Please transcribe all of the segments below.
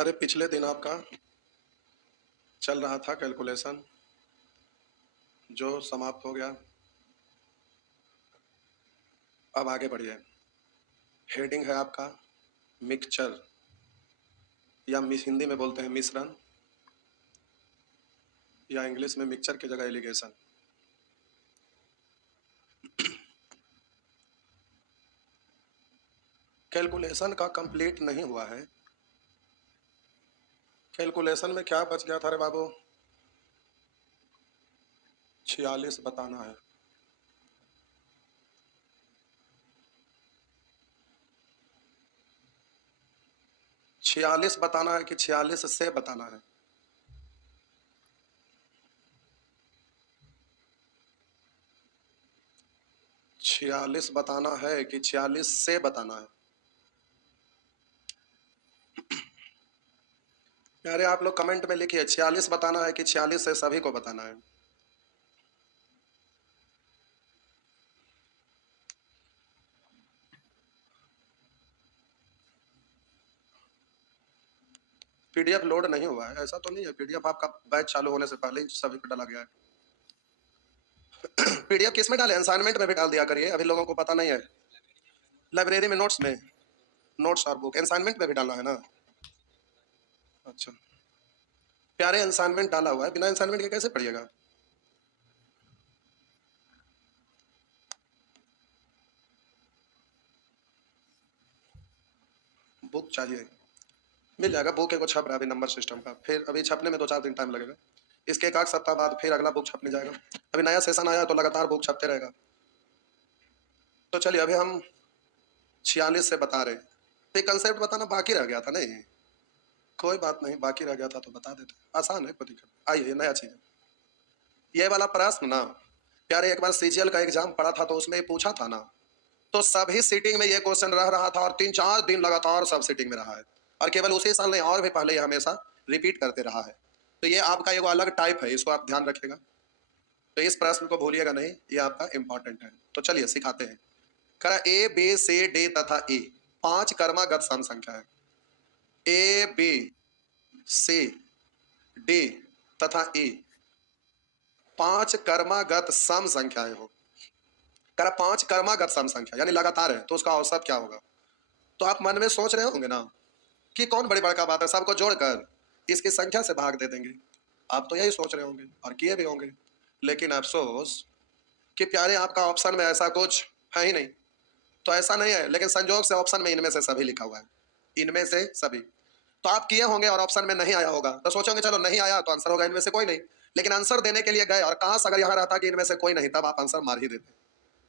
अरे पिछले दिन आपका चल रहा था कैलकुलेशन जो समाप्त हो गया। अब आगे बढ़िए। हेडिंग है आपका मिक्सचर या हिंदी में बोलते हैं मिश्रण या इंग्लिश में मिक्सचर की जगह एलिगेशन। कैलकुलेशन का कंप्लीट नहीं हुआ है। कैलकुलेशन में क्या बच गया था रे बाबू? 46 बताना है। छियालीस बताना है कि 46 से बताना है? छियालीस बताना है कि 46 से बताना है? अरे आप लोग कमेंट में लिखिए 46 बताना है कि 46 से सभी को बताना है। पीडीएफ लोड नहीं हुआ है, ऐसा तो नहीं है। पीडीएफ आपका बैच चालू होने से पहले ही सभी को डाला गया है। पीडीएफ किस में डाले? असाइनमेंट में भी डाल दिया करिए, अभी लोगों को पता नहीं है। लाइब्रेरी में नोट्स में, नोट्स और बुक असाइनमेंट में भी डालना है ना? अच्छा प्यारे, असाइनमेंट डाला हुआ है, बिना असाइनमेंट के कैसे पढ़िएगा? बुक चाहिए, मिल जाएगा। बुक एक छप रहा है अभी नंबर सिस्टम का, फिर अभी छपने में 2-4 दिन टाइम लगेगा। इसके एक आध सप्ताह बाद फिर अगला बुक छपने जाएगा। अभी नया सेशन आया तो लगातार बुक छपते रहेगा। तो चलिए अभी हम 46 से बता रहे हैं। तो कंसेप्ट बताना बाकी रह गया था। नहीं कोई बात नहीं, बाकी रह गया था तो बता देते, आसान है, कोई दिक्कत। आइए नया चीज है ये वाला प्रश्न ना प्यारे। एक बार सीजीएल का एग्जाम पढ़ा था तो उसमें पूछा था ना, तो सभी सीटिंग में ये क्वेश्चन रह रहा था और 3-4 दिन लगातार सब सीटिंग में रहा है। और केवल उसी साल नहीं, और भी पहले ये हमेशा रिपीट करते रहा है। तो ये आपका एक अलग टाइप है, इसको आप ध्यान रखिएगा। तो इस प्रश्न को भूलिएगा नहीं, ये आपका इंपॉर्टेंट है। तो चलिए सिखाते हैं। करा ए बी सी डी तथा ई 5 कर्मागत सम संख्या है। ए बी सी डी तथा ई 5 कर्मागत सम संख्याएं हो। करा 5 कर्मागत सम संख्या यानी लगातार है, तो उसका औसत क्या होगा? तो आप मन में सोच रहे होंगे ना कि कौन बड़ी बड़का बात है, सबको जोड़कर इसकी संख्या से भाग दे देंगे। आप तो यही सोच रहे होंगे और किए भी होंगे। लेकिन अफसोस कि प्यारे आपका ऑप्शन में ऐसा कुछ है ही नहीं। तो ऐसा नहीं है, लेकिन संजोग से ऑप्शन में इनमें से सभी लिखा हुआ है, इनमें से सभी। तो आप किए होंगे और ऑप्शन में नहीं आया होगा, तो सोचोगे चलो नहीं आया तो आंसर होगा इनमें से कोई नहीं। लेकिन आंसर देने के लिए गए और काश अगर यहाँ रहता कि इनमें से कोई नहीं, तब आप आंसर मार ही देते।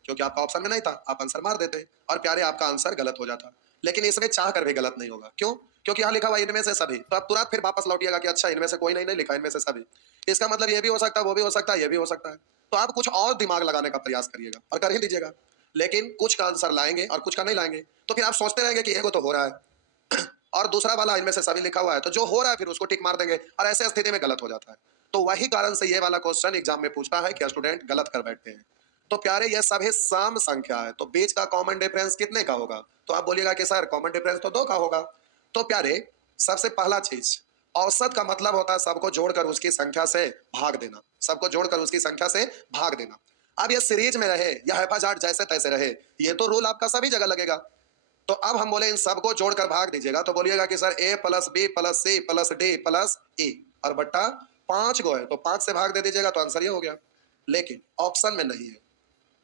क्योंकि आपका ऑप्शन में नहीं था, आप आंसर मार देते और प्यारे आपका आंसर गलत हो जाता। लेकिन इसमें चाह कर भी गलत नहीं होगा। क्यों? क्योंकि यहाँ लिखा हुआ इनमें से सभी, तो आप तुरंत फिर वापस लौटिएगा कि अच्छा इनमें से कोई नहीं, नहीं लिखा इनमें से सभी। इसका मतलब ये भी हो सकता है, वो भी हो सकता है, ये भी हो सकता है। तो आप कुछ और दिमाग लगाने का प्रयास करिएगा और कर ही लीजिएगा। लेकिन कुछ का आंसर लाएंगे और कुछ का नहीं लाएंगे, तो फिर आप सोचते रहेंगे कि एगो तो हो रहा है और दूसरा वाला इनमें से सभी लिखा हुआ है, तो जो हो रहा है फिर उसको टिक मार देंगे और ऐसे स्थिति में गलत हो जाता है। तो वही कारण से ये वाला क्वेश्चन एग्जाम में पूछता है कि स्टूडेंट गलत कर बैठते हैं। तो प्यारे ये सभी सम संख्या है, तो बीच का कॉमन डिफरेंस कितने का होगा? तो आप बोलिएगा कि सर कॉमन डिफरेंस तो 2 का होगा। तो प्यारे सबसे पहला चीज, औसत का मतलब होता है सबको जोड़कर उसकी संख्या से भाग देना, सबको जोड़कर उसकी संख्या से भाग देना। अब ये सीरीज में रहे या हेफाजाट जैसे तैसे रहे, ये तो रूल आपका सभी जगह लगेगा। तो अब हम बोले इन सबको जोड़कर भाग दीजिएगा, तो बोलिएगा कि sir A plus B plus C plus D plus E और बट्टा 5 गो है, तो 5 से भाग दे दीजिएगा, तो आंसर ये हो गया। लेकिन ऑप्शन में नहीं है,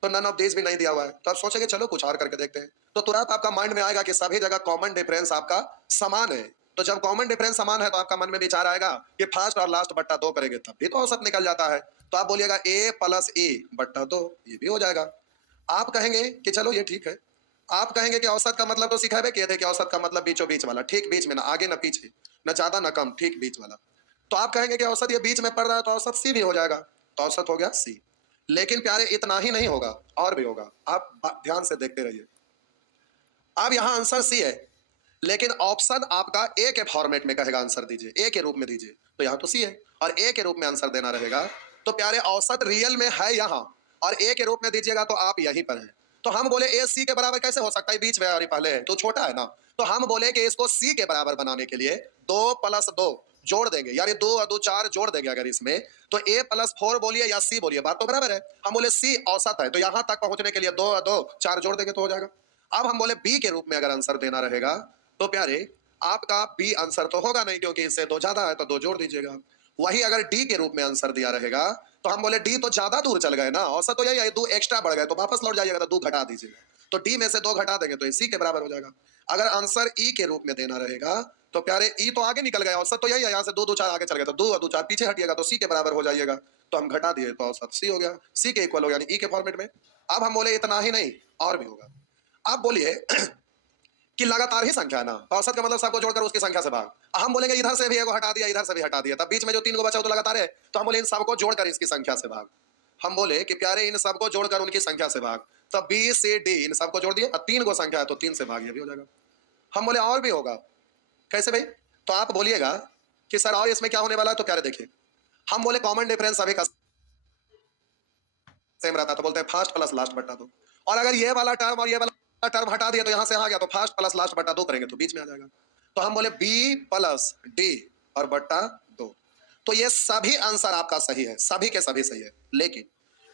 तो नन ऑफ दिस भी नहीं दिया हुआ है, तो आप सोचेंगे चलो कुछ और करके देखते हैं। तो तुरंत आपका माइंड में आएगा कि सभी जगह कॉमन डिफरेंस आपका समान है। तो जब कॉमन डिफरेंस समान है तो आपका मन में विचार आएगा कि फर्स्ट और लास्ट बट्टा 2 करेंगे तब भी तो औसत निकल जाता है। तो आप बोलिएगा ए प्लस ई बट्टा 2, ये भी हो जाएगा। आप कहेंगे कि चलो ये ठीक है। आप कहेंगे कि औसत का मतलब तो सिखावे किए थे कि औसत का मतलब बीचों बीच वाला, ठीक बीच में, ना आगे ना पीछे, ना ज्यादा ना कम, ठीक बीच वाला। तो आप कहेंगे कि औसत ये बीच में पड़ रहा है तो औसत सी भी हो जाएगा, तो औसत हो गया सी। लेकिन प्यारे इतना ही नहीं होगा, और भी होगा, आप ध्यान से देखते रहिए। अब यहां आंसर सी है, लेकिन ऑप्शन आपका ए के फॉर्मेट में कहेगा आंसर दीजिए, ए के रूप में दीजिए, तो यहां तो सी है और ए के रूप में आंसर देना रहेगा। तो प्यारे औसत रियल में है यहां और ए के रूप में दीजिएगा तो आप यहीं पर हैं। तो हम बोले ए सी के बराबर कैसे हो सकता है, बीच में और पहले है तो छोटा है ना। तो हम बोले कि इसको सी के बराबर बनाने के लिए 2+2 जोड़ देंगे, यानी 2 और 2 4 जोड़ देंगे अगर इसमें, तो a+4 बोलिए या c बोलिए, बात तो बराबर है। हम बोले c औसत है, तो यहां तक पहुंचने के लिए 2 और 2 4 जोड़ देंगे तो हो जाएगा। अब हम बोले b के रूप में अगर आंसर देना रहेगा तो प्यारे आपका b आंसर तो होगा नहीं, क्योंकि इससे 2 ज्यादा है तो 2 जोड़ दीजिएगा। वही अगर d के रूप में आंसर दिया रहेगा तो हम बोले d तो ज्यादा दूर चल गए ना, औसत तो यही है, 2 एक्स्ट्रा बढ़ गए तो वापस लौट जाइएगा तो 2 घटा दीजिएगा, तो d में से 2 घटा देंगे तो ये c के बराबर हो जाएगा। अगर आंसर e के रूप में देना रहेगा तो प्यारे ई तो आगे निकल गया, औसत तो यही है, यहाँ से 2 2 4 आगे चल गया तो 2 और 2 4 पीछे हटिएगा तो सी के बराबर हो जाइएगा, तो हम घटा दिए तो औसत सी हो गया, सी के इक्वल हो यानी ई के फॉर्मेट में। अब हम बोले इतना ही नहीं और भी होगा। आप बोलिए कि लगातार ही संख्या है ना, तो औसत का मतलब सबको जोड़कर उसकी संख्या से भाग। हम बोलेंगे इधर से भी एगो हटा दिया, इधर से भी हटा दिया, तब बीच में जो 3 को बचा वो तो लगातार है, तो हम बोले इन सबको जोड़कर इसकी संख्या से भाग। हम बोले कि प्यारे इन सबको जोड़कर उनकी संख्या से भाग, तब बी सी डी इन सबको जोड़ दिए, 3 को संख्या है तो 3 से भाग, ये भी हो जाएगा। हम बोले और भी होगा, कैसे भाई? तो आप बोलिएगा कि सर और इसमें क्या होने वाला है, तो प्यारे देखिए हम बोले कॉमन डिफरेंस सभी का सेम रहता है, तो बोलते हैं फर्स्ट प्लस लास्ट बटा 2, और अगर ये वाला टर्म और ये वाला टर्म हटा दिया तो यहां से आ गया, तो फर्स्ट प्लस लास्ट बटा 2 करेंगे तो बीच में आ जाएगा। तो हम बोले बी प्लस डी और बटा 2, तो ये सभी आंसर आपका सही है, सभी के सभी सही है। लेकिन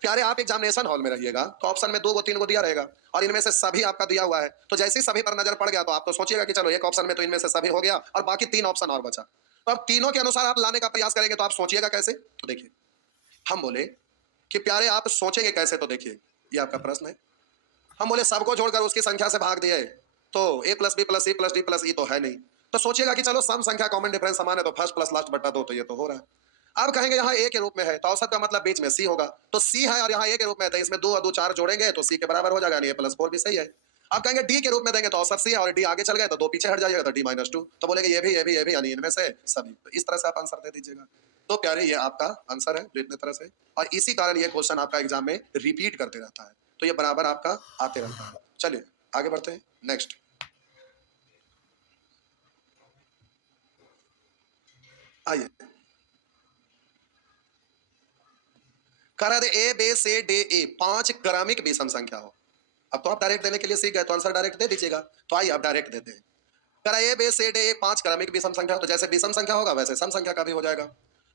प्यारे आप एग्जामिनेशन हॉल में रहिएगा तो ऑप्शन में 2 को 3 को दिया रहेगा और इनमें से सभी आपका दिया हुआ है, तो जैसे ही सभी पर नजर पड़ गया तो आप तो सोचिएगा कि चलो एक ऑप्शन में तो इनमें से सभी हो गया और बाकी 3 ऑप्शन और बचा, तो अब तीनों के अनुसार आप लाने का प्रयास करेंगे, तो आप सोचिएगा कैसे, तो देखिए हम बोले कि प्यारे आप सोचेंगे कैसे, तो देखिए ये आपका प्रश्न है। हम बोले सबको जोड़कर उसकी संख्या से भाग दिए तो a plus B plus C plus D plus E तो है नहीं, तो सोचिएगा कि चलो सम संख्या कॉमन डिफरेंस समान है तो फर्स्ट प्लस लास्ट बटा 2, तो ये तो हो रहा है। अब कहेंगे यहाँ a के रूप में है तो औसत का मतलब बीच में c होगा, तो c है और यहाँ a के रूप में है तो इसमें 2 और 2 4 जोड़ेंगे तो c के बराबर हो जाएगा, यानी a+4 भी सही है। अब कहेंगे d के रूप में देंगे तो औसत c है और d आगे चल गए तो 2 पीछे हट जाएगा तो d-2, तो बोलेंगे ये भी यानी इनमें से सभी, तो इस तरह से आप आंसर दे दीजिएगा। तो प्यारे ये आपका आंसर है जो इतने तरह से, और इसी कारण ये क्वेश्चन आपका एग्जाम में रिपीट करते रहता है, तो ये बराबर आपका आते रहता है। चलिए आगे बढ़ते हैं, नेक्स्ट आइए। कह रहे A B C D E 5 क्रमिक विषम संख्या हो। अब तो आप डायरेक्ट देने के लिए सीख गए तो आंसर डायरेक्ट दे दीजिएगा, तो आइए आप डायरेक्ट देते हैं। कह रहा है A B C D E 5 क्रमिक विषम संख्या, तो जैसे विषम संख्या होगा वैसे सम संख्या का भी हो जाएगा।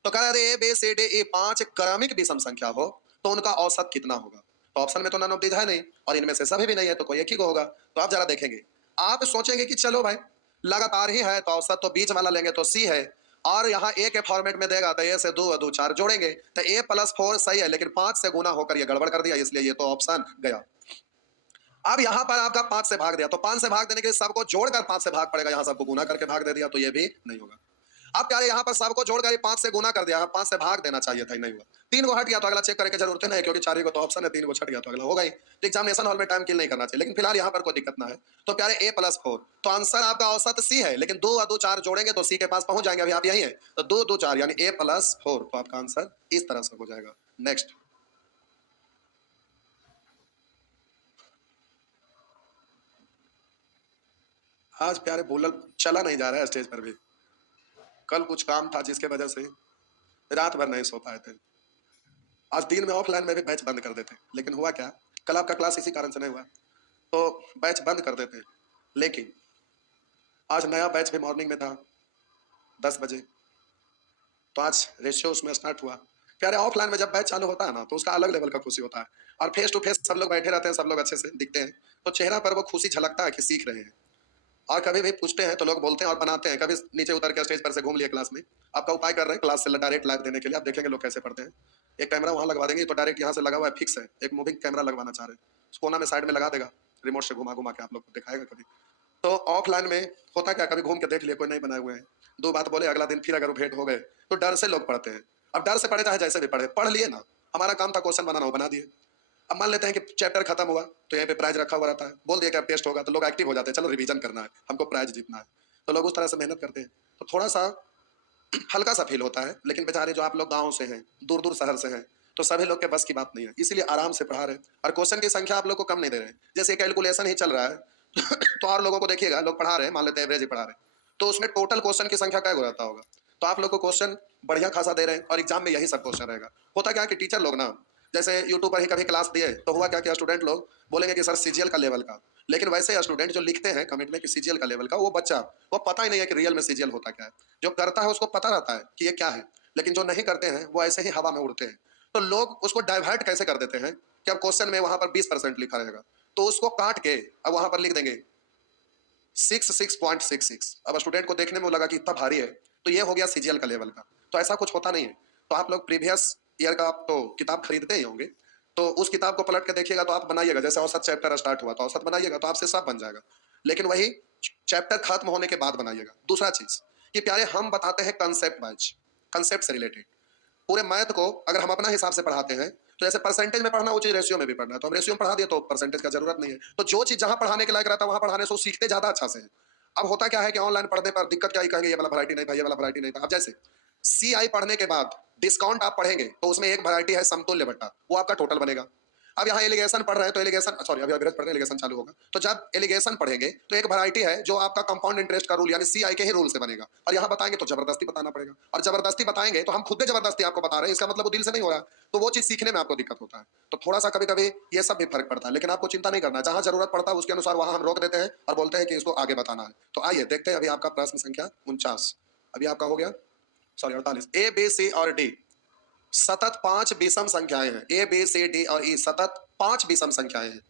तो कह रहे A B C D E 5 क्रमिक विषम संख्या हो तो उनका औसत कितना होगा, तो ऑप्शन में तो नन ऑफ दीज है नहीं और इनमें से सभी भी नहीं है, तो कोई एक ही को होगा। तो आप जरा देखेंगे, आप सोचेंगे कि चलो भाई लगातार ही है तो औसत तो बीच वाला लेंगे तो सी है, और यहाँ ए के फॉर्मेट में देगा तो ए से 2 और 2 4 जोड़ेंगे तो a+4 सही है, लेकिन 5 से गुना होकर ये गड़बड़ कर दिया, इसलिए ये तो ऑप्शन गया। अब यहाँ पर आपका 5 से भाग दिया तो 5 से भाग देने के लिए सबको जोड़कर 5 से भाग पड़ेगा, यहाँ सबको गुना करके भाग दे दिया तो ये भी नहीं होगा। अब प्यारे यहाँ पर सबको जोड़कर 5 से गुना कर दिया, 5 से भाग देना चाहिए था, नहीं हुआ। 3 को हट गया तो अगला चेक करने की जरूरत नहीं, क्योंकि 4 को तो ऑप्शन है, 3 को छट गया तो अगला होगा ही, तो एग्जामिनेशन हॉल में टाइम किल नहीं करना चाहिए। लेकिन फिलहाल यहाँ पर कोई दिक्कत ना है, तो प्यारे a+4 तो आंसर आपका औसत सी है, लेकिन 2 और 2 4 जोड़ेंगे तो सी के पास पहुंच जाएंगे, अभी आप यही है तो 2 2 4 यानी a+4, तो आपका आंसर इस तरह से हो जाएगा। नेक्स्ट आज प्यारे बोलल चला नहीं जा रहा है स्टेज पर भी, कल कुछ काम था जिसके वजह से रात भर नहीं सो पाए थे। आज दिन में ऑफलाइन में भी बैच बंद कर देते, लेकिन हुआ क्या, कल आपका क्लास इसी कारण से नहीं हुआ तो बैच बंद कर देते, लेकिन आज नया बैच भी मॉर्निंग में था 10 बजे, तो आज रेशियो उसमें स्टार्ट हुआ। प्यारे ऑफलाइन में जब बैच चालू होता है ना तो उसका अलग लेवल का खुशी होता है, और फेस टू फेस सब लोग बैठे रहते हैं, सब लोग अच्छे से दिखते हैं, तो चेहरा पर वो खुशी झलकता है कि सीख रहे हैं। और कभी भी पूछते हैं तो लोग बोलते हैं और बनाते हैं, कभी नीचे उतर के स्टेज पर से घूम लिए क्लास में, आपका उपाय कर रहे हैं क्लास से डायरेक्ट लाइव देने के लिए, आप देखेंगे लोग कैसे पढ़ते हैं। एक कैमरा वहां लगवा देंगे तो डायरेक्ट यहाँ से लगा हुआ है, फिक्स है, एक मूविंग कैमरा लगवाना चाह रहे हैं, उस कोना में साइड में लगा देगा, रिमोट से घुमा घुमा के आप लोग को दिखाएगा कभी। तो ऑफलाइन में होता क्या, कभी घूम के देख लिए कोई नहीं बनाए हुए हैं, 2 बात बोले अगला दिन फिर अगर भेंट हो गए तो डर से लोग पढ़ते हैं। अब डर से पढ़े चाहे जैसे भी पढ़े, पढ़ लिए ना, हमारा काम था क्वेश्चन बनाना, वो बना दिए। अब मान लेते हैं कि चैप्टर खत्म हुआ तो यहाँ पे प्राइज रखा हुआ रहता है, बोल दिया कि अब टेस्ट होगा तो लोग एक्टिव हो जाते हैं, चलो रिवीजन करना है, हमको प्राइज जीतना है, तो लोग उस तरह से मेहनत करते हैं, तो थोड़ा सा हल्का सा फील होता है। लेकिन बेचारे जो आप लोग गाँव से हैं, दूर दूर शहर से हैं, तो सभी लोग के बस की बात नहीं है, इसीलिए आराम से पढ़ा रहे हैं, और क्वेश्चन की संख्या आप लोग को कम नहीं दे रहे हैं। जैसे कैलकुलेशन ही चल रहा है तो और लोगों को देखिएगा, लोग पढ़ा रहे हैं, मान लेते हैं एवरेज ही पढ़ा रहे हैं, तो उसमें टोटल क्वेश्चन की संख्या क्या रहता होगा, तो आप लोग को क्वेश्चन बढ़िया खासा दे रहे हैं और एग्जाम में यही सब क्वेश्चन रहेगा। होता क्या है कि टीचर लोग ना जैसे यूट्यूब पर ही कभी क्लास दिए तो हुआ क्या कि स्टूडेंट लोग बोलेंगे कि सर सीजीएल का लेवल का, लेकिन वैसे स्टूडेंट जो लिखते हैं कमेंट में कि सीजीएल का लेवल का, वो बच्चा वो पता ही नहीं है कि रियल में सीजीएल होता क्या है। जो करता है उसको पता रहता है कि ये क्या है, लेकिन जो नहीं करते हैं वो ऐसे ही हवा में उड़ते हैं। तो लोग उसको डाइवर्ट कैसे कर देते हैं कि अब क्वेश्चन में वहां पर 20% लिखा रहेगा, तो उसको काट के अब वहां पर लिख देंगे 66.66। अब स्टूडेंट को देखने में वो लगा कि इतना भारी है, तो ये हो गया सीजीएल का लेवल का। तो ऐसा कुछ होता नहीं है। तो आप लोग प्रीवियस ईयर का आप तो किताब खरीदते ही होंगे, तो उस किताब को पलट के देखिएगा तो आप बनाइएगा, जैसे औसत चैप्टर स्टार्ट हुआ तो औसत बनाइएगा तो आपसे सब बन जाएगा, लेकिन वही चैप्टर खत्म होने के बाद बनाइएगा। दूसरा चीज कि प्यारे हम बताते हैं कंसेप्ट वाइज, कंसेप्ट से रिलेटेड। पूरे मैथ को अगर हम अपना हिसाब से पढ़ाते हैं तो जैसे परसेंटेज में पढ़ना वो चीज रेशियो में भी पढ़ना है, तो हम रेशियो में पढ़ा दिए तो परसेंटेज का जरूरत नहीं है। तो जो चीज जहां पढ़ाने के लायक रहता है वहां पढ़ाने से वो सीखते ज्यादा अच्छा से हैं। अब होता क्या है कि ऑनलाइन पढ़ने पर दिक्कत क्या ही कहेंगे, ये वाला वैरायटी नहीं था, ये वाला वैरायटी नहीं था। अब जैसे सी आई पढ़ने के बाद डिस्काउंट आप पढ़ेंगे तो उसमें एक वैरायटी है समतुल्य बट्टा, वो आपका टोटल बनेगा। अब यहाँ एलिगेशन पढ़ रहे हैं तो एलिगेशन सॉरी अभी अभ्यास पढ़ रहे हैं, एलिगेशन चालू होगा। तो जब एलिगेशन पढ़ेंगे तो एक वैरायटी है जो आपका कंपाउंड इंटरेस्ट का रूल यानी सीआई के ही रूल से बनेगा, और यहाँ बताएंगे तो जबरदस्ती बताना पड़ेगा, और जबरदस्ती बताएंगे तो हम खुद भी जबरदस्ती आपको बता रहे हैं, इसका मतलब वो दिल से नहीं हो रहा, तो वो चीज सीखने में आपको दिक्कत होता है। तो थोड़ा सा कभी कभी ये सब भी फर्क पड़ता है, लेकिन आपको चिंता नहीं करना, जहां जरूरत पड़ता है उसके अनुसार वहां हम रोक देते हैं और बोलते हैं कि इसको आगे बताना है। तो आइए देखते हैं अभी आपका प्रश्न संख्या 49 अभी आपका हो गया, सॉरी 48। ए बी सी और डी सतत 5 विषम संख्याएं हैं। ए बी सी डी और ई सतत 5 विषम संख्याएं हैं।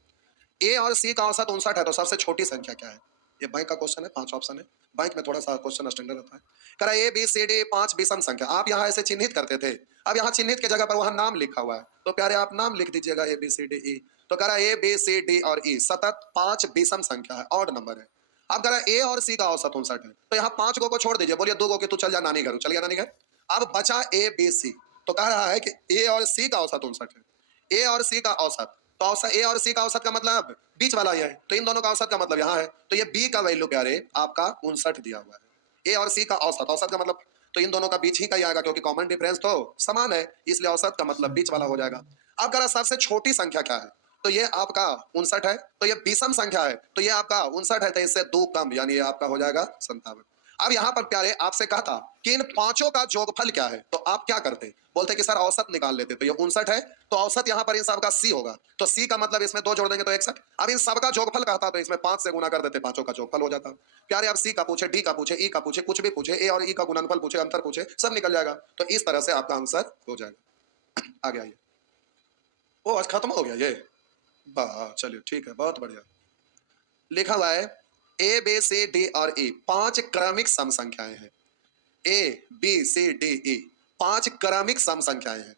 ए और सी का औसत 59 है, तो सबसे छोटी संख्या क्या है? ये बैंक का क्वेश्चन है, 5 ऑप्शन है। बैंक में थोड़ा सा क्वेश्चन स्टैंडर्ड होता है। कह रहा है ए बी सी डी 5 विषम संख्या, आप यहाँ ऐसे चिन्हित करते थे, अब यहाँ चिन्हित की जगह पर वहां नाम लिखा हुआ है, तो प्यारे आप नाम लिख दीजिएगा A B C D E. तो कह रहा है ए बी सी डी और ई सतत 5 विषम संख्या है, ऑड नंबर है। अब कह रहा है ए और सी का औसत 59 है, तो यहाँ 5 गो को छोड़ दीजिए, बोलिए 2 गो के तू चल जा नानी घर, चल गया नानी घर। अब बचा ए बी सी, तो कह रहा है कि ए और सी का औसत 59 है। ए और सी का औसत, तो औसत ए और सी का औसत का मतलब बीच वाला ही है, तो इन दोनों का औसत का मतलब यहाँ है, तो ये बी का वैल्यू प्यारे आपका 59 दिया हुआ है। ए और सी का औसत, औसत का मतलब तो इन दोनों का बीच ही का ही आएगा, क्योंकि कॉमन डिफरेंस तो समान है, इसलिए औसत का मतलब बीच वाला हो जाएगा। अब करा सबसे छोटी संख्या क्या है, तो ये आपका 59 है, तो ये विषम संख्या है, तो ये आपका 59 है, तो इससे 2 कम, यानी ये आपका हो जाएगा 57। अब यहाँ पर प्यारे आपसे कहा था कि इन पांचों का जोगफल क्या है, तो आप क्या करते, बोलते कि सर औसत निकाल लेते, तो ये 59 है, तो औसत यहाँ पर इन सब का सी होगा, तो सी का मतलब इसमें 2 जोड़ देंगे तो 61। अब इन सब का जोगफल कहता तो इसमें 5 से गुना कर देते, पांचों का जोगफल हो जाता। प्यारे अब सी का पूछे, डी का पूछे, ई का पूछे, कुछ भी पूछे, ए और ई का गुणनफल पूछे, अंतर पूछे, सब निकल जाएगा। तो इस तरह से आपका आंसर हो जाएगा। आगे आइए। ओ आज खत्म हो गया ये, वाह चलिए ठीक है, बहुत बढ़िया। लिखा हुआ है ए बी सी डी और ई 5 क्रमिक सम संख्याएं हैं। A B C D E 5 क्रमिक सम संख्याएं हैं।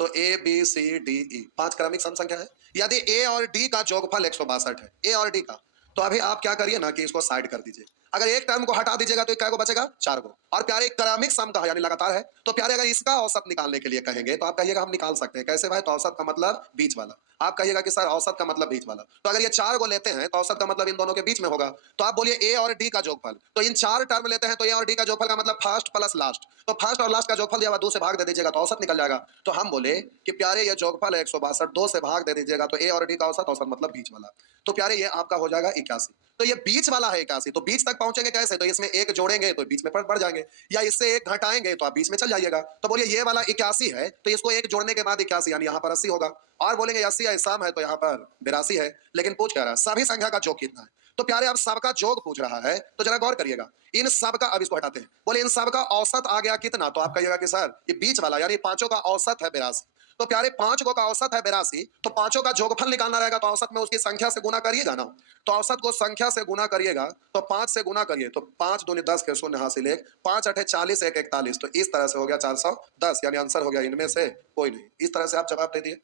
तो A B C D E 5 क्रमिक सम संख्या है। यदि ए और डी का जोगफल 162 है, ए और डी का, तो अभी आप क्या करिए ना कि इसको साइड कर दीजिए। अगर एक टर्म को हटा दीजिएगा तो क्या को बचेगा, 4 को। और प्यारे क्रमिक सम का यानी लगातार है, तो प्यारे अगर इसका औसत निकालने के लिए कहेंगे तो आप कहिएगा हम निकाल सकते हैं, कैसे भाई, तो औसत का मतलब बीच वाला। आप कहिएगा कि सर औसत का मतलब बीच वाला, तो अगर ये 4 को लेते हैं तो औसत का मतलब इन दोनों के बीच में होगा, तो आप बोलिए ए और डी का जोगफल, तो इन 4 टर्म लेते हैं तो ए और डी का जोगफल का मतलब फर्स्ट प्लस लास्ट, तो फर्स्ट और लास्ट का जोगफल दिया हुआ 2 से भाग दे दीजिएगा तो औसत निकल जाएगा। तो हम बोले कि प्यारे ये जोगफल है 162, 2 से भाग दे दीजिएगा तो ए और डी का औसत, औसत मतलब बीच वाला, तो प्यारे ये आपका हो जाएगा 81। तो ये बीच वाला है 81, तो बीच तक पहुंचेंगे कैसे, तो इसमें एक जोड़ेंगे तो बीच में बढ़ जाएंगे, या इससे एक घटाएंगे तो आप बीच में चल जाइएगा। तो बोलिए ये वाला 81 है, तो इसको एक जोड़ने के बाद 81 यानी यहाँ पर 80 होगा, और बोलेंगे 80 सम है तो यहाँ पर 82 है। लेकिन पूछ क्या रहा है, सभी संख्या का जोग कितना है, तो प्यारे अब सबका जोग पूछ रहा है, तो जरा गौर करिएगा। इन सब का, अब इसको हटाते हैं, बोले इन सब का औसत आ गया कितना, तो आप कहिएगा कि सर ये बीच वाला यानी पांचों का औसत है 82। तो प्यारे 5 को का औसत है 82, तो पांचों का जोगफल निकालना रहेगा, तो औसत में उसकी संख्या से गुना करिएगा ना, तो औसत को संख्या से गुना करिएगा, तो 5 से गुना करिए, तो 5 दूनी 10 के शून्य हासिल 1, 5 अठे 40, 1 41, तो इस तरह से हो गया 410, यानी आंसर हो गया इनमें से कोई नहीं। इस तरह से आप जवाब दे दिए।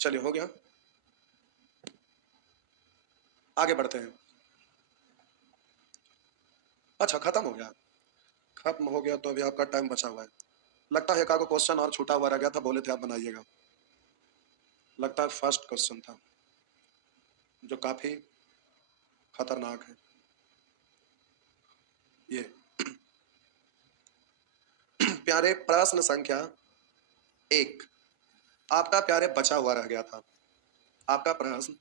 चलिए हो गया, आगे बढ़ते हैं। अच्छा खत्म हो गया, खत्म हो गया, तो अभी आपका टाइम बचा हुआ है। लगता है एकाको क्वेश्चन और छूटा हुआ रह गया था, बोले थे आप बनाइएगा, लगता है फर्स्ट क्वेश्चन था जो काफी खतरनाक है। ये प्यारे प्रश्न संख्या 1 आपका प्यारे बचा हुआ रह गया था, आपका प्रश्न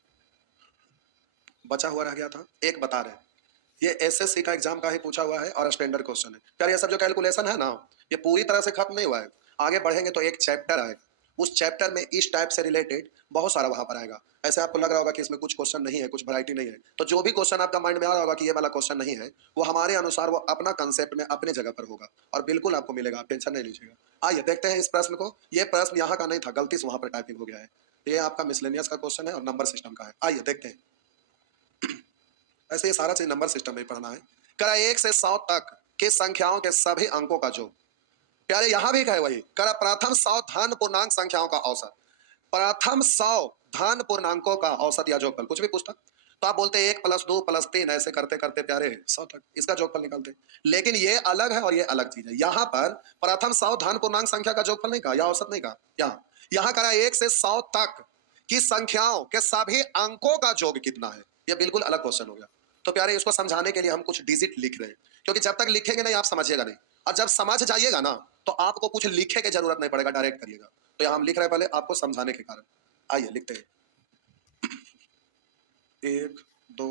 बचा हुआ रह गया था। एक बता रहे ये एसएससी का एग्जाम का ही पूछा हुआ है और स्टैंडर्ड क्वेश्चन है यार। ये सब जो कैलकुलेशन है ना, ये पूरी तरह से खत्म नहीं हुआ है। आगे बढ़ेंगे तो एक चैप्टर आएगा, उस चैप्टर में इस टाइप से रिलेटेड बहुत सारा वहां पर आएगा। ऐसे आपको लग रहा होगा कि इसमें कुछ क्वेश्चन नहीं है, कुछ वैरायटी नहीं है, तो जो भी क्वेश्चन आपका माइंड में आ रहा होगा कि ये वाला क्वेश्चन नहीं है, वो हमारे अनुसार वो अपना कंसेप्ट में अपने जगह पर होगा और बिल्कुल आपको मिलेगा, आप टेंशन नहीं लीजिएगा। आइए देखते हैं इस प्रश्न को। ये प्रश्न यहाँ का नहीं था, गलती से वहां पर टाइपिंग हो गया है। ये आपका मिसलेनियस का क्वेश्चन है और नंबर सिस्टम का है। आइए देखते हैं। ऐसे ये सारा चीज नंबर सिस्टम में ही पढ़ना है। करा 1 से 100 तक की संख्याओं के सभी अंकों का जोड़। प्यारे यहां भी है वही, करा प्रथम 100 धन पूर्णांक संख्याओं का औसत। प्रथम 100 धन पूर्णांकों का औसत या जोगफल, कुछ भी पूछता तो आप बोलते 1 + 2 + 3, ऐसे करते करते प्यारे 100 तक इसका जोगफल निकालते। लेकिन ये अलग है और ये अलग चीज है। यहाँ पर प्रथम 100 धन पूर्णांक संख्या का जोगफल नहीं कहा या औसत नहीं कहा। यहाँ करा 1 से 100 तक की संख्याओं के सभी अंकों का योग कितना है। ये बिल्कुल अलग क्वेश्चन हो गया। तो प्यारे इसको समझाने के लिए हम कुछ डिजिट लिख रहे हैं, क्योंकि जब तक लिखेंगे नहीं आप समझिएगा नहीं, और जब समझ जाइएगा ना तो आपको कुछ लिखे की जरूरत नहीं पड़ेगा, डायरेक्ट करिएगा। तो यहाँ हम लिख रहे हैं पहले आपको समझाने के कारण। आइए लिखते हैं। 1 2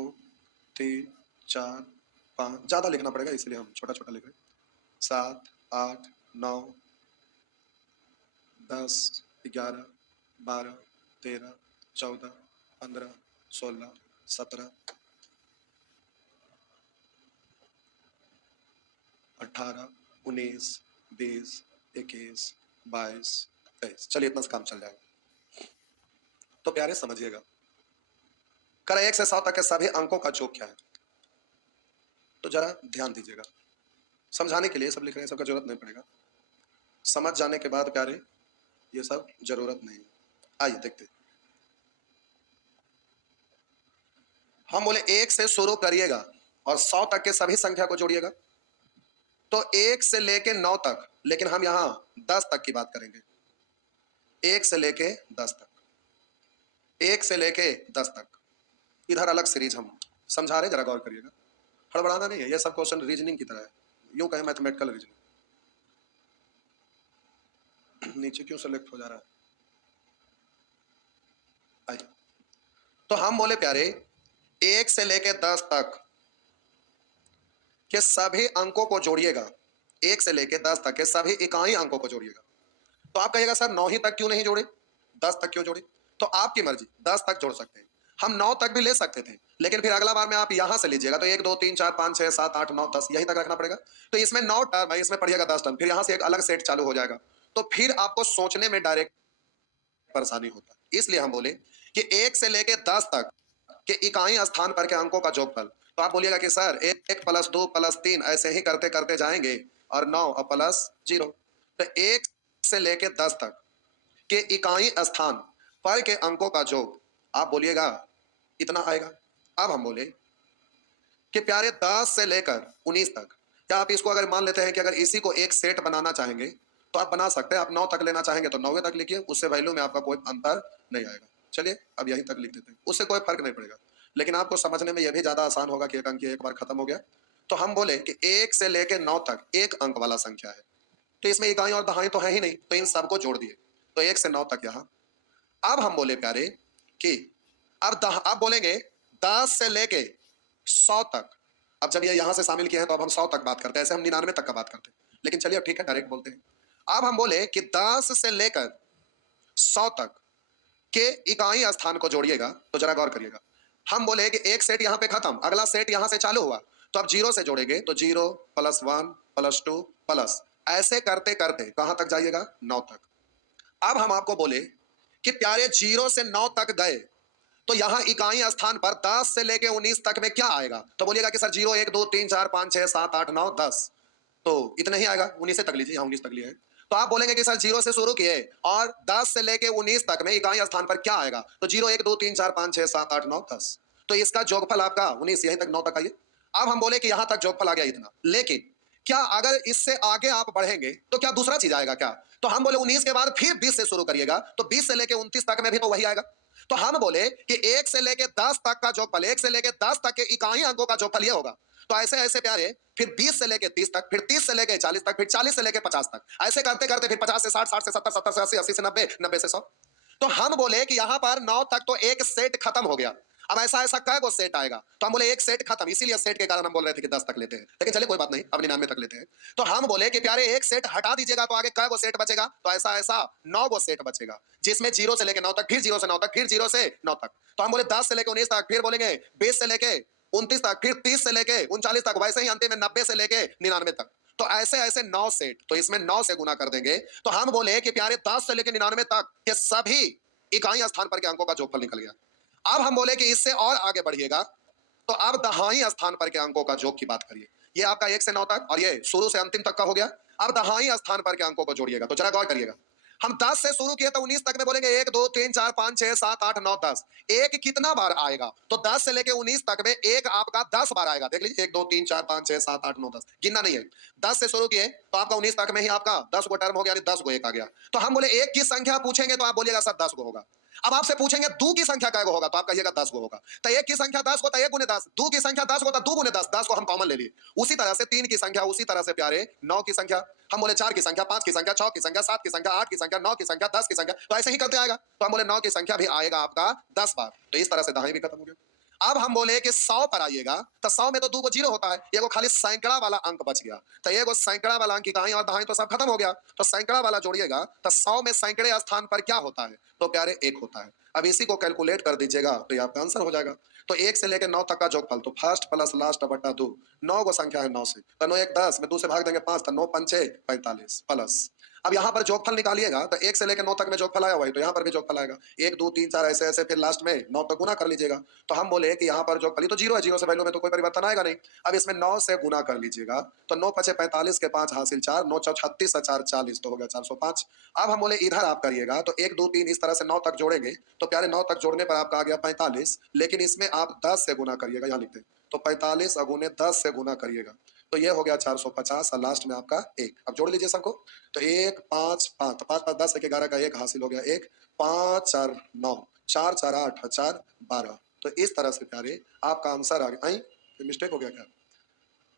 3 4 5, ज्यादा लिखना पड़ेगा इसलिए हम छोटा छोटा लिख रहे हैं। 7 8 9 10 11 12 13 14 15 16 17 18 19 20 21 22 23। चलिए इतना से काम चल जाएगा। तो प्यारे समझिएगा, करा 1 से 100 तक के सभी अंकों का योग क्या है। तो जरा ध्यान दीजिएगा, समझाने के लिए सब लिख रहे हैं, सबका जरूरत नहीं पड़ेगा। समझ जाने के बाद प्यारे ये सब जरूरत नहीं। आइए देखते हैं। हम बोले 1 से शुरू करिएगा और 100 तक के सभी संख्या को जोड़िएगा। तो 1 से लेके 9 तक, लेकिन हम यहां 10 तक की बात करेंगे। 1 से लेके 10 तक, 1 से लेके 10 तक, इधर अलग सीरीज हम समझा रहे, जरा गौर करिएगा। हड़बड़ाना नहीं है, ये सब क्वेश्चन रीजनिंग की तरह है, यूं कहें मैथमेटिकल रीजनिंग। नीचे क्यों सेलेक्ट हो जा रहा है। आइए, तो हम बोले प्यारे 1 से लेके 10 तक के सभी अंकों को जोड़िएगा। 1 से लेके 10 तक के सभी इकाई अंकों को जोड़िएगा। तो आप कहिएगा सर 9 ही तक क्यों नहीं जोड़े, 10 तक क्यों जोड़े। तो आपकी मर्जी, 10 तक जोड़ सकते हैं, हम 9 तक भी ले सकते थे, लेकिन फिर अगला बार में आप यहां से लीजिएगा तो 1 2 3 4 5 6 7 8 9 10 यहीं तक रखना पड़ेगा। तो इसमें 9 टर्म है, इसमें पढ़िएगा 10 टर्म, फिर यहां से एक अलग सेट चालू हो जाएगा, तो फिर आपको सोचने में डायरेक्ट परेशानी होता है। इसलिए हम बोले कि 1 से लेके 10 तक के इकाई स्थान पर के अंकों का जोगफल। तो आप बोलिएगा कि सर 1 + 2 + 3 ऐसे ही करते करते जाएंगे और 9 और प्लस 0। तो 1 से लेके 10 तक के इकाई स्थान पर के अंकों का जोग आप बोलिएगा इतना आएगा। अब हम बोले कि प्यारे 10 से लेकर 19 तक, क्या आप इसको अगर मान लेते हैं कि अगर इसी को एक सेट बनाना चाहेंगे तो आप बना सकते हैं। आप 9 तक लेना चाहेंगे तो 9वें तक लिखिए, उससे वैल्यू में आपका कोई अंतर नहीं आएगा। चलिए अब यहीं तक लिख देते हैं, उससे कोई फर्क नहीं पड़ेगा, लेकिन आपको समझने में यह भी ज्यादा आसान होगा कि एक अंक एक बार खत्म हो गया। तो हम बोले कि 1 से लेकर 9 तक एक अंक वाला संख्या है, तो इसमें इकाई और दहाई तो है ही नहीं, तो इन सबको जोड़ दिए, तो 1 से 9 तक यहां। अब हम बोले प्यारे कि अब बोलेंगे 10 से लेके 100 तक। अब जब ये यहां से शामिल किए हैं तो अब हम 100 तक बात करते हैं, ऐसे हम 99 तक का बात करते हैं, लेकिन चलिए अब ठीक है डायरेक्ट बोलते हैं। अब हम बोले कि 10 से लेकर 100 तक के इकाई स्थान को जोड़िएगा। तो जरा गौर करिएगा, हम बोले कि एक सेट यहां पे खत्म, अगला सेट यहां से चालू हुआ, तो अब 0 से जोड़ेंगे तो 0 + 1 + 2 प्लस, ऐसे करते करते कहां तक जाइएगा, 9 तक। अब हम आपको बोले कि प्यारे 0 से 9 तक गए तो यहां इकाई स्थान पर 10 से लेके 19 तक में क्या आएगा। तो बोलिएगा कि सर 0 1 2 3 4 5 6 7 8 9 10, तो इतना ही आएगा। 19 तक लीजिए, यहां 19 तक लिए हैं, तो आप बोलेंगे कि सर 0 से शुरू किए और 10 से लेके 19 तक में इकाई स्थान पर क्या आएगा। तो 0 1 2 3 4 5 6 7 8 9 10, तो इसका जोगफल आपका 19, यहीं तक 9 तक आइए। अब हम बोले कि यहां तक जोगफल आ गया इतना, लेकिन क्या अगर इससे आगे आप बढ़ेंगे तो क्या दूसरा चीज आएगा क्या। तो हम बोले 19 के बाद फिर 20 से शुरू करिएगा, तो 20 से लेके 29 तक में भी तो वही आएगा। तो हम बोले कि 1 से लेके 10 तक का जोगफल, 1 से लेके 10 तक के इकाई अंकों का जोगफल ये होगा। तो ऐसे ऐसे प्यारे फिर 20 से लेके 30 तक, फिर 30 से लेके 40 तक, फिर 40 से लेके 50 तक, ऐसे करते करते फिर 50 से 60, 60 से 70, 70 से 80, 80 से 90, 90 से 100। तो हम बोले कि यहां पर 9 तक तो एक सेट खत्म हो गया। अब ऐसा ऐसा कै गो सेट आएगा, तो हम बोले एक सेट खत्म, इसीलिए सेट के कारण हम बोल रहे थे कि 10 तक लेते हैं, लेकिन चलिए कोई बात नहीं, अब 99 तक लेते हैं। तो हम बोले कि प्यारे एक सेट हटा दीजिएगा तो आगे कै गो सेट बचेगा, तो ऐसा ऐसा 9 गो सेट बचेगा, जिसमें 0 से लेके 9 तक, फिर 0 से 9 तक, फिर 0 से 9 तक। तो हम बोले 10 से लेके 19 तक, फिर बोलेंगे 20 से लेके 29 तक, फिर 30 से लेके 39 तक, वैसे ही अंतिम में 90 से लेके 99 तक। तो ऐसे ऐसे 9 सेट, तो इसमें 9 से गुना कर देंगे। तो हम बोले कि प्यारे 10 से लेके 99 तक के सभी इकाई स्थान पर के अंकों का जोगफल निकल गया। अब हम बोले कि इससे और आगे बढ़िएगा, तो अब दहाई स्थान पर के अंकों का योग की बात करिए। ये आपका 1 से 9 तक और ये शुरू से अंतिम तक का हो गया। अब दहाई स्थान पर के अंकों को जोड़िएगा, तो जरा गौर करिएगा। हम 10 से शुरू किए तो 19 तक में बोलेंगे 1 2 3 4 5 6 7 8 9 10। एक कितना बार आएगा, तो 10 से लेके 19 तक में एक आपका 10 बार आएगा। देख लीजिए 1 2 3 4 5 6 7 8 9 10, गिनना नहीं है। 10 से शुरू किए तो आपका 19 तक में ही आपका 10 गो टर्म हो गया, 10 गो एक आ गया। तो हम बोले एक की संख्या पूछेंगे तो आप बोलिएगा सर 10 गो होगा। अब आपसे पूछेंगे दो की संख्या क्या होगा, तो आप कहिएगा 10 गो होगा। तो एक की संख्या 10 को तो 1 गुने 10, दो की संख्या 10 को तो 2 गुने 10, 10 को हम कॉमन ले लिए। उसी तरह से 3 की संख्या, उसी तरह से प्यारे 9 की संख्या, हम बोले 4 की संख्या, 5 की संख्या, 6 की संख्या, 7 की संख्या, 8 की संख्या, 9 की संख्या, 10 की संख्या, तो ऐसे ही करते आएगा। तो हम बोले 9 की संख्या भी आएगा आपका 10 बार। तो इस तरह से दहाई भी खत्म हो गया। अब हम बोले कि 100 पर आइएगा, तो 100 में तो 2 को 0 होता है, एगो खाली सैकड़ा वाला अंक बच गया। तो एगो सैकड़ा वाला अंक इकाई और दहाई तो सब खत्म हो गया। तो सैकड़ा वाला जोड़िएगा, तो 100 में सैकड़े स्थान पर क्या होता है, तो प्यारे 1 होता है। अब इसी को कैलकुलेट कर दीजिएगा तो ये आपका आंसर हो जाएगा। तो 1 से लेकर 9 तक का जोगफल, तो फर्स्ट प्लस लास्ट बटा 2, 9 को संख्या है 9 से, तो 9 1 10 में 2 से भाग देंगे 5, तो 9 पंचे 45 प्लस। अब यहाँ पर जोगफल निकालिएगा तो 1 से लेकर 9 तक में जोगफल आया हुआ है, तो यहाँ पर भी जोगफल आएगा 1 2 3 4 ऐसे ऐसे, फिर लास्ट में 9 तक गुना कर लीजिएगा। तो हम बोले कि यहाँ पर जोगफल तो 0 है, 0 से वैल्यू में तो कोई परिवर्तन आएगा नहीं। अब इसमें 9 से गुना कर लीजिएगा, तो 9 पचे 45 के 5 हासिल 4, 9 चौ 36 और 4 40, तो हो गया 405। अब हम बोले इधर आप करिएगा, तो 1 2 3 इस तरह से 9 तक जोड़ेंगे, तो प्यारे 9 तक जोड़ने पर आपका आ गया 45, लेकिन इसमें आप 10 से गुना करिएगा, यहाँ लिखते हैं, तो 45 अगुने 10 से गुना करिएगा, तो ये हो गया 450 और लास्ट में आपका 1। अब जोड़ लीजिए सबको, तो 1 5 5, तो 5 5 10 1 11 का 1 हासिल हो गया 1, 5 4 9, 4 4 8 और 4 12। तो इस तरह से प्यारे आपका आंसर आ गया। मिस्टेक हो गया क्या,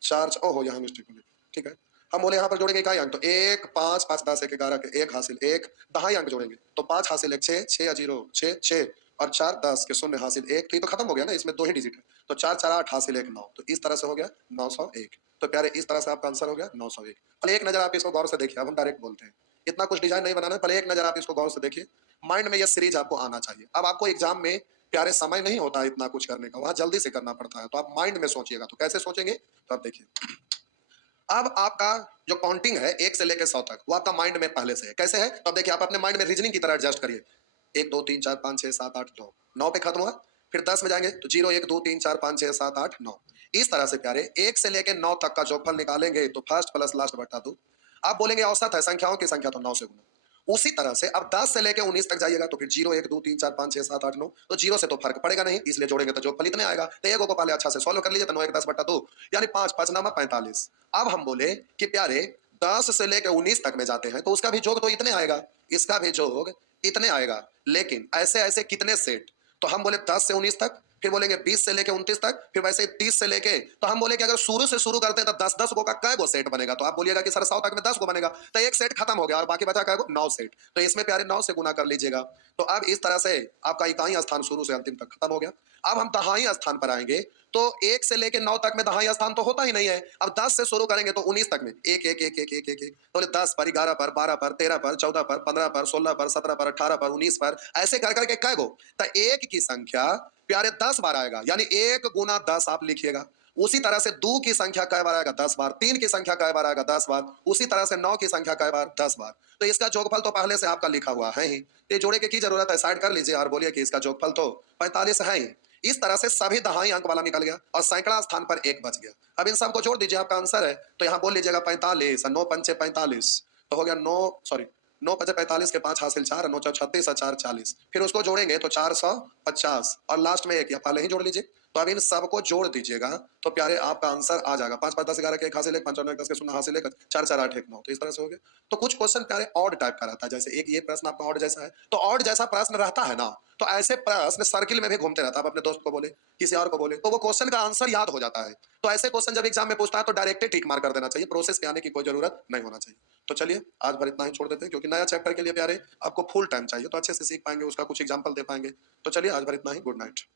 4 ओहो यहाँ मिस्टेक हो गई, ठीक है। हम बोले यहाँ पर जोड़ेंगे इकाई अंक, तो 1 5 5 10 1 11 के 1 हासिल 1, दहाई अंक जोड़ेंगे, तो 5 हासिल 1 6 6 0 6 6 और 4 10 के 0 हासिल 1, तो ये तो खत्म हो गया ना, इसमें 2 ही डिजिट है, तो 4 4 8 हासिल 1 9, तो इस तरह से हो गया 901। तो प्यारे इस तरह से आपका आंसर हो गया 901। पहले एक नजर आप इसको गौर से देखिए, अब हम डायरेक्ट बोलते हैं, इतना कुछ डिजाइन नहीं बनाना है, पहले एक नजर आप इसको गौर से देखिए, माइंड में यह सीरीज आपको आना चाहिए। अब आपको एग्जाम में प्यारे समय नहीं होता है इतना कुछ करने का, वहां जल्दी से करना पड़ता है, तो आप माइंड में सोचिएगा। तो कैसे सोचेंगे, तो आप देखिए, अब आपका जो काउंटिंग है 1 से लेकर 100 तक, वो आपका माइंड में पहले से है। कैसे है, तो अब देखिए आप अपने माइंड में रीजनिंग की तरह एडजस्ट करिए। 1 2 3 4 5 6 7 8 9, 9 पे खत्म हुआ, फिर 10 में जाएंगे तो 0 1 2 3 4 5 6 7 8 9। इस तरह से प्यारे 1 से लेकर 9 तक का जोगफल निकालेंगे, तो फर्स्ट प्लस लास्ट बटा 2। आप बोलेंगे औसत है, संख्याओं की संख्या, तो 9 से गुना। उसी तरह से अब 10 से लेकर 19 तक जाइएगा, तो फिर 0 1 2 3 4 5 6 7 8 9, तो 0 से तो फर्क पड़ेगा नहीं, इसलिए जोड़ेंगे तो जोगफल इतने आएगा। तो एगो को पहले अच्छा से सॉल्व कर लीजिए, तो 9 1 10 बटा 2, यानी 5 5 नामा 45। अब हम बोले कि प्यारे 10 से लेकर 19 तक में जाते हैं, तो उसका भी जोग तो इतने आएगा, इसका भी जोग इतने आएगा, लेकिन ऐसे ऐसे कितने सेट, तो हम बोले 10 से 19 तक, फिर बोलेंगे 20 से लेके 29 तक, फिर वैसे 30 से लेके, तो हम बोले कि अगर शुरू से शुरू करते हैं तो 10 10 गो का कै गो सेट बनेगा, तो आप बोलिएगा कि सर 100 तक में 10 गो बनेगा, तो एक सेट खत्म हो गया और बाकी बचा कै गो, 9 सेट। तो इसमें प्यारे 9 से गुना कर लीजिएगा। तो अब इस तरह से आपका इकाई स्थान शुरू से अंतिम तक खत्म हो गया। अब हम दहाई स्थान पर आएंगे, तो 1 से लेके 9 तक में दहाई स्थान तो होता ही नहीं है। अब 10 से शुरू करेंगे तो 19 तक में 1 1 1 1 1 1 1, तो 10 पर, 11 पर, 12 पर, 13 पर, 14 पर, 15 पर, 16 पर, 17 पर, 18 पर, 19 पर, ऐसे कर करके कै गो, तो 1 की संख्या प्यारे 10 बार आएगा, यानी 1 गुना 10 आप लिखिएगा। उसी तरह से 2 की संख्या कै बार आएगा, 10 बार। 3 की संख्या कै बार आएगा, 10 बार। उसी तरह से 9 की संख्या कै बार, 10 बार। तो इसका जोगफल तो पहले से आपका लिखा हुआ है ही, ये जोड़े की जरूरत है, साइड कर लीजिए और बोलिए कि इसका जोगफल तो 45 है ही। इस तरह से सभी दहाई अंक वाला निकल गया और सैकड़ा स्थान पर 1 बच गया। अब इन सबको जोड़ दीजिए, आपका आंसर है, तो यहाँ बोल लीजिएगा 45, 9 पंचे 45, तो हो गया 9 पचे 45 के 5 हासिल 4, 9 चौ 36 और 4 40, फिर उसको जोड़ेंगे तो 450 और लास्ट में 1, या पहले ही जोड़ लीजिए। तो अब इन सबको जोड़ दीजिएगा, तो प्यारे आपका आंसर आ जाएगा 5 5 10 11 के 1 हासिल 1, 5 9 10 के 0 हासिल 1, 4 4 8 1 9, तो इस तरह से हो गया। तो कुछ क्वेश्चन प्यारे ऑड टाइप का रहता है, जैसे एक ये प्रश्न आपका ऑड जैसा है, तो ऑड जैसा प्रश्न रहता है ना, तो ऐसे प्रश्न सर्किल में भी घूमते रहता है। आप अपने दोस्त को बोले, किसी और को बोले, तो वो क्वेश्चन का आंसर याद हो जाता है। तो ऐसे क्वेश्चन जब एग्जाम में पूछता है तो डायरेक्ट टिक मार कर देना चाहिए, प्रोसेस पे आने की कोई जरूरत नहीं होना चाहिए। तो चलिए आज भर इतना ही छोड़ देते हैं, क्योंकि नया चैप्टर के लिए प्यारे आपको फुल टाइम चाहिए, तो अच्छे से सीख पाएंगे, उसका कुछ एग्जाम्पल दे पाएंगे। तो चलिए आज भर इतना ही, गुड नाइट।